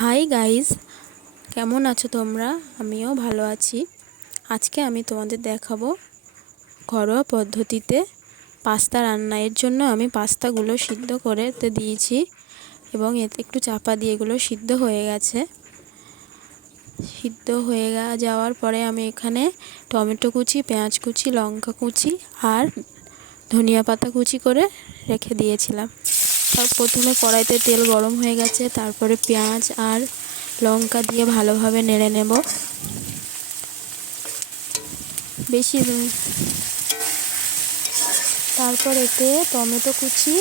Hi guys, কেমন আছো তোমরা? আমিও ভালো আছি। আজকে আমি তোমাদের দেখাবো ঘরোয়া পদ্ধতিতে পাস্তা রান্না। এর জন্য আমি পাস্তাগুলো সিদ্ধ করে দিয়েছি এবং এতে একটু চাপা দিয়ে এগুলো সিদ্ধ হয়ে গেছে। সিদ্ধ হয়ে যাওয়ার পরে আমি এখানে টমেটো কুচি, পেঁয়াজ কুচি, লঙ্কা কুচি আর ধনিয়া পাতা কুচি করে রেখে দিয়েছিলাম। প্রথমে কড়াইতে তেল গরম হয়ে গেছে, তারপরে পেঁয়াজ আর লঙ্কা দিয়ে ভালোভাবে নেড়ে নেব। তারপর এতে টমেটো কুচি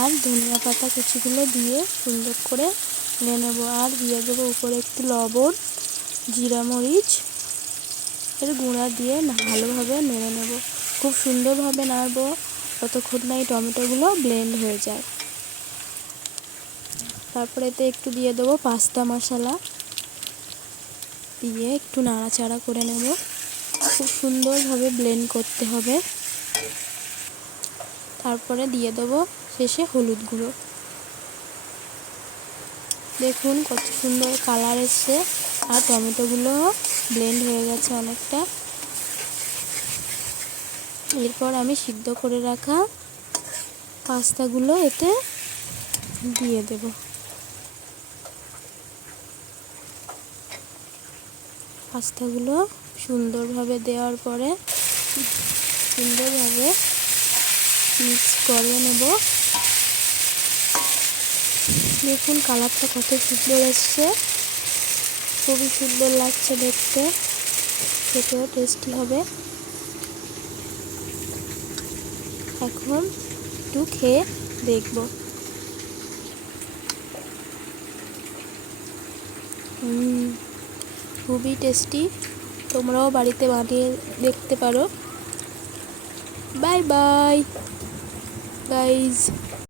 আর ধনিয়া পাতা কুচিগুলো দিয়ে সুন্দর করে নেড়ে নেব। আর দিয়ে দেবো উপরে একটু লবণ, জিরা মরিচ এর গুঁড়া দিয়ে ভালোভাবে নেড়ে নেব। খুব সুন্দরভাবে নাড়বো ততক্ষণ না এই টমেটোগুলো ব্লেন্ড হয়ে যায়। তারপরে এতে একটু দিয়ে দেবো পাস্তা মশলা, দিয়ে একটু নাড়াচাড়া করে নেব। খুব সুন্দরভাবে ব্লেন্ড করতে হবে। তারপরে দিয়ে দেবো শেষে হলুদ গুঁড়ো। দেখুন কত সুন্দর কালার এসছে আর টমেটোগুলো ব্লেন্ড হয়ে গেছে অনেকটা। এরপর আমি সিদ্ধ করে রাখা পাস্তাগুলো এতে দিয়ে দেব। পাস্তাগুলো সুন্দরভাবে দেওয়ার পরে সুন্দরভাবে মিক্স করে নেব। দেখুন কালারটা কত সুন্দর এসছে, খুবই সুন্দর লাগছে দেখতে, খেতেও টেস্টি হবে। এখন একটু খেয়ে দেখব। খুবই টেস্টি, তোমরাও বাড়িতে বানিয়ে দেখতে পারো। Bye bye guys.